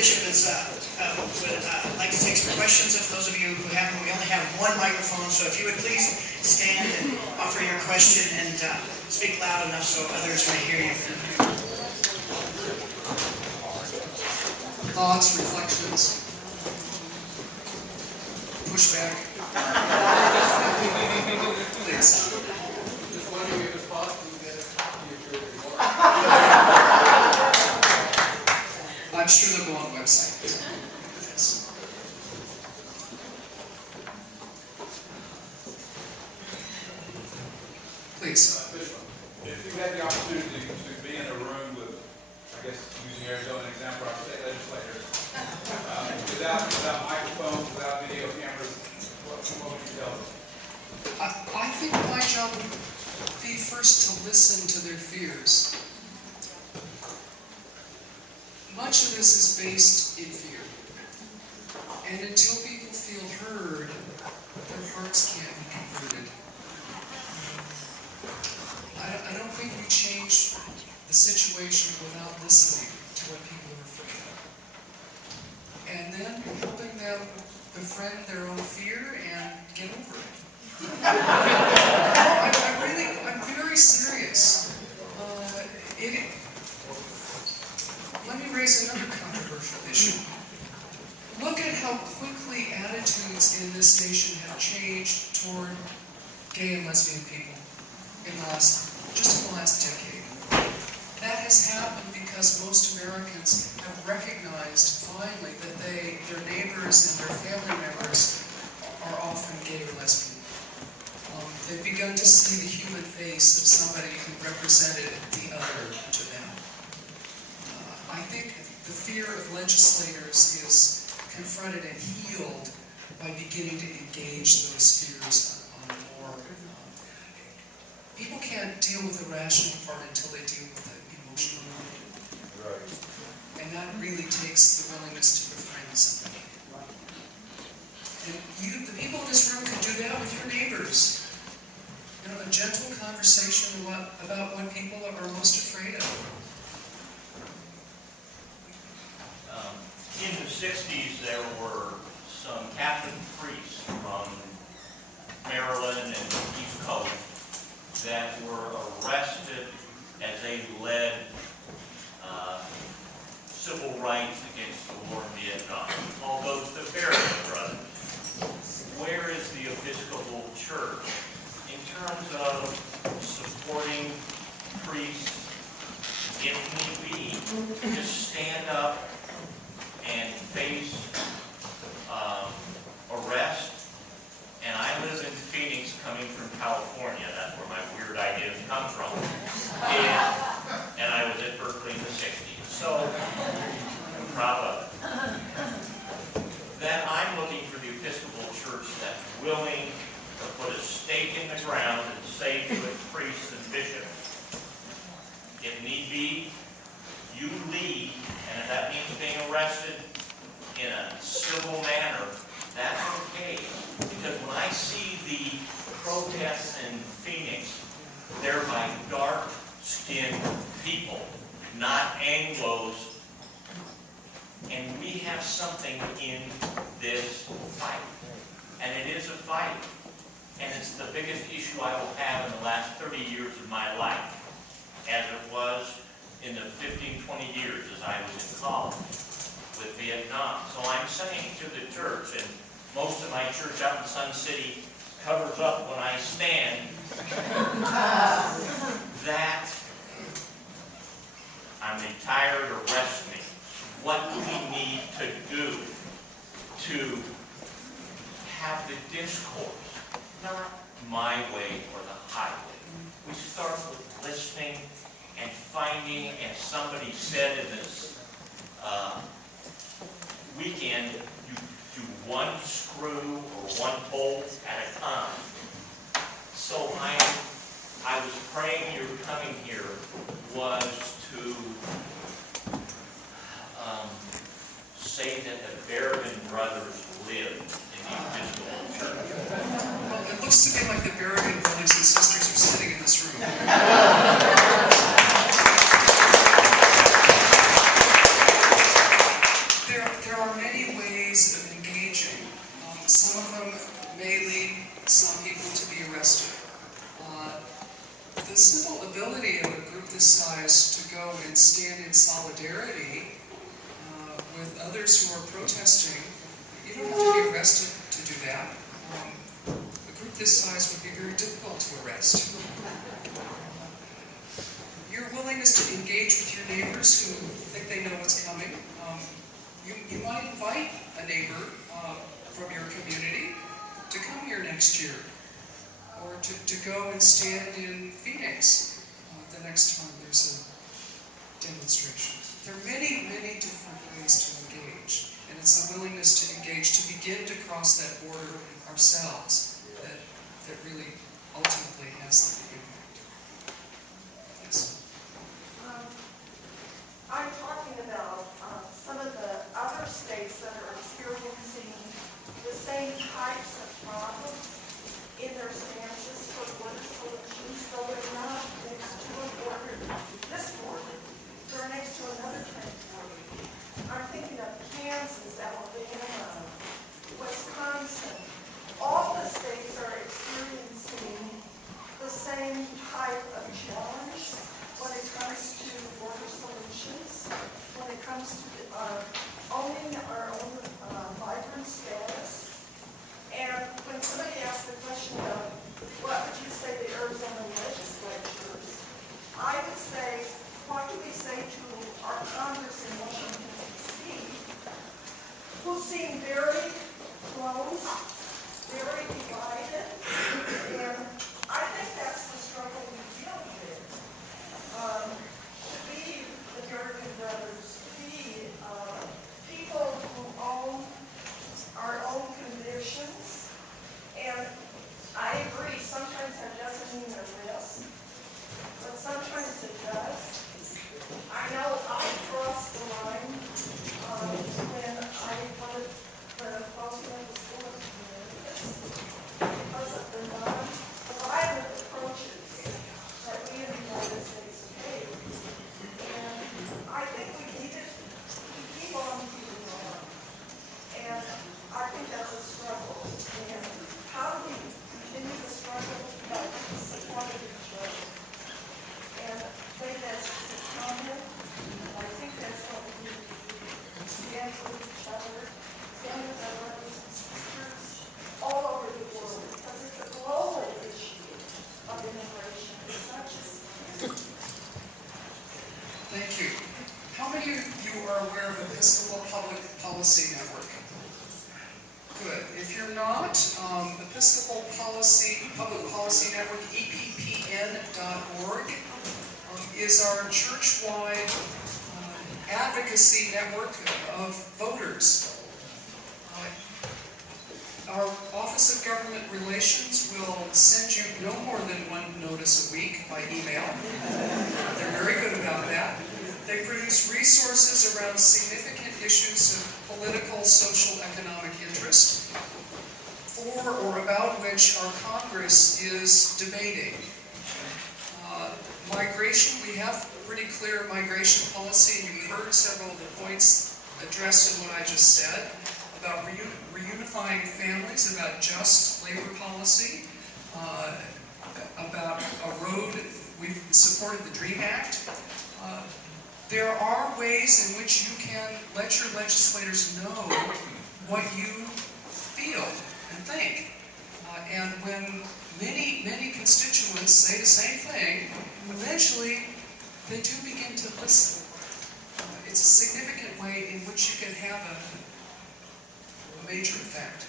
Bishop would like to take some questions. If those of you who haven't, we only have one microphone, so if you would please stand and offer your question and speak loud enough so others may hear you. Thoughts, reflections, pushback. Please. Just wondering if it's possible to get a copy of your report. I'm sure they'll go on the website. Yes. Please. Bishop, if you had the opportunity to be in a room with, I guess, using Arizona as an example, our state legislators, without microphones, without video cameras, what would you tell them? I think my job would be first to listen to their fears. Much of this is based in fear. And until people feel heard, their hearts can't be converted. I don't think we change the situation without listening to what people are afraid of. And then helping them befriend their own fear and get over it. I'm very serious. Let me raise another controversial issue. Look at how quickly attitudes in this nation have changed toward gay and lesbian people in the last decade. That has happened because most Americans have recognized finally that their neighbors and their family members are often gay or lesbian. They've begun to see the human face of somebody who represented the other to them. I think the fear of legislators is confronted and healed by beginning to engage those fears on more. People can't deal with the rational part until they deal with the emotional part. Right. And that really takes the willingness to befriend somebody. And the people in this room can do that with your neighbors. You know, a gentle conversation about what people are most afraid of. In the 60s, there were some Catholic priests from Maryland and the East Coast that were arrested as they led civil rights against the war in Vietnam. All those the Farragut brothers. Where is the Episcopal Church in terms of supporting priests if need be? Just stand up and face arrest. And I live in Phoenix, coming from California. That's where my weird ideas come from. And I was at Berkeley in the 60s. So I'm proud of it. Then I'm looking for the Episcopal Church that's willing to put a stake in the ground and say to its priests and bishops, if need be, you lead, and if that means being arrested in a civil manner, that's okay. Because when I see the protests in Phoenix, they're by dark-skinned people, not Anglos. And we have something in this fight. And it is a fight. And it's the biggest issue I will have in the last 30 years of my life, as it was in the 15, 20 years as I was in college with Vietnam. So I'm saying to the church, and most of my church out in Sun City covers up when I stand, that I'm retired, arrest me. What do we need to do to have the discourse, not my way or the highway? We start with listening and finding, as somebody said in this weekend, you do one screw or one bolt at a time. So I was praying your coming here was to say that the Berrigan brothers lived in the Episcopal Church. Well, it looks to me like the Berrigan brothers and sisters are sitting in this room. in solidarity with others who are protesting, you don't have to be arrested to do that. A group this size would be very difficult to arrest. Your willingness to engage with your neighbors who think they know what's coming. You might invite a neighbor from your community to come here next year, or to go and stand in Phoenix the next time there's a demonstration. There are many, many different ways to engage, and it's the willingness to engage, to begin to cross that border ourselves that really ultimately has the impact. Yes. I'm talking about some of the other states that are experiencing the same types of problems in their stances for border solutions, though they're not next to a border, this border, they're next to another kind of border. I'm thinking of Kansas, Alabama, Wisconsin. All the states are experiencing the same type of challenge when it comes to border solutions, when it comes to owning our own migrant status. And when somebody asks the question of what would you say the Arizona legislatures, I would say, what do we say to our Congress in Washington, D.C., who seem very close, very divided, and I think that's the struggle we deal with. To be American brothers, to be people who own our own convictions, and I agree, sometimes that doesn't mean a risk, but sometimes it does. I know I crossed the line when I wanted the closing of the school of communities because of the non-violent approaches that we in the United States take. And I think we need to keep on keeping on. And I think that's a struggle. And how do we continue the struggle by supporting each other? And maybe that's just a comment. I think that's what we need to do. Stand with each other, stand with our brothers and sisters all over the world, because it's a global issue of immigration. It's not just here. Thank you. How many of you are aware of Episcopal Public Policy Network? Good. If you're not, Episcopal Public Policy Network, EPPN.org, is our church-wide advocacy network of voters. Our Office of Government Relations will send you no more than one notice a week by email. They're very good about that. They produce resources around significant issues of political, social, economic interest, for or about which our Congress is debating. Migration, we have pretty clear migration policy, and you've heard several of the points addressed in what I just said about reunifying families, about just labor policy, about a road. We've supported the DREAM Act. There are ways in which you can let your legislators know what you feel and think. And when many constituents say the same thing, eventually they do begin to listen. It's a significant way in which you can have a major effect.